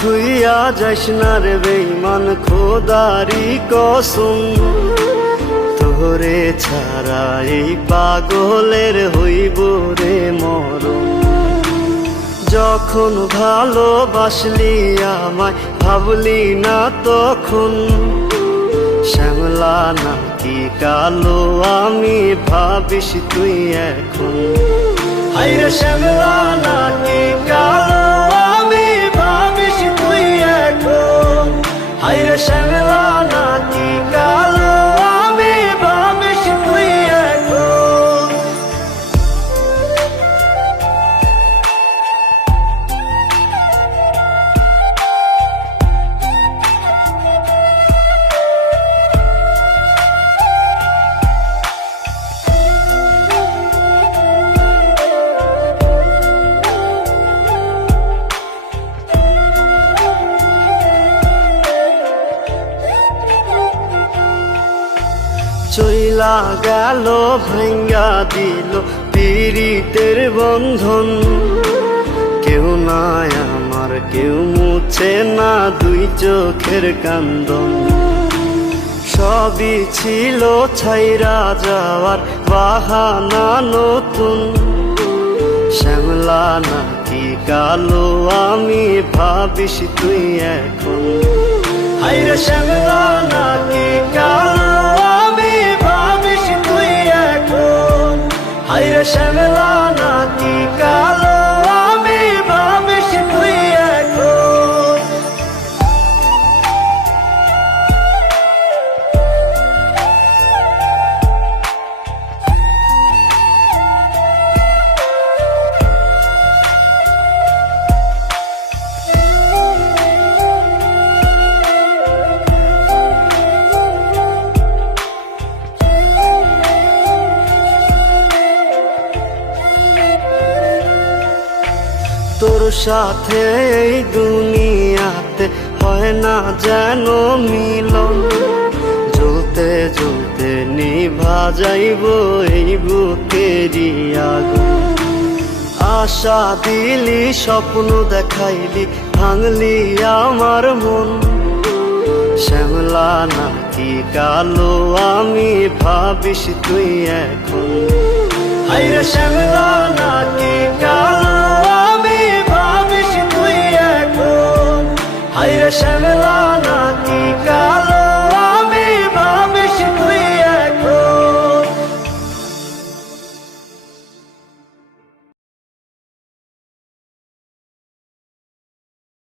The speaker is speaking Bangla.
থুইয়া যাস না রে বেঈমান খোদারি কসম, তোরে ছাড়া এই পাগলের হইব রে মরণ। যখন ভালোবাসলি আমায় ভাবলি না তখন, শ্যামলা নাকি কালো আমি ভাবিস তুই এখন। হায়রে শ্যামলা নাকি কালো আমি ভাবিস তুই এখন। হায়রে শ্যামলা নাকি কালো আমি ভাবিস তুই এখন। চইলা গেল ভাঙ্গা দিল পীড়িতের বন্ধন, কেউ নাই আমার কেউ মুছে না দুই চোখের কান্দন। সবই ছিল ছাইরা যাওয়ার বাহানা নতুন, শ্যামলা নাকি কালো আমি ভাবিস তুই এখন। হায়রে শ্যামলা নাকি কালো আমি ভাবিস তুই এখন। হায়রে শ্যামলা নাকি কালো আমি ভাবিস তুই এখন। তোর সাথে এই দুনিয়াতে হয় না যেন মিলন, জ্বলতে জ্বলতে নিভা যাইব এই বুকেরই আগুন। আশা দিলি স্বপ্ন দেখাইলি ভাঙলি আমার মন, শ্যামলা নাকি কালো আমি ভাবিস তুই এখন। হায়রে শ্যামলা নাকি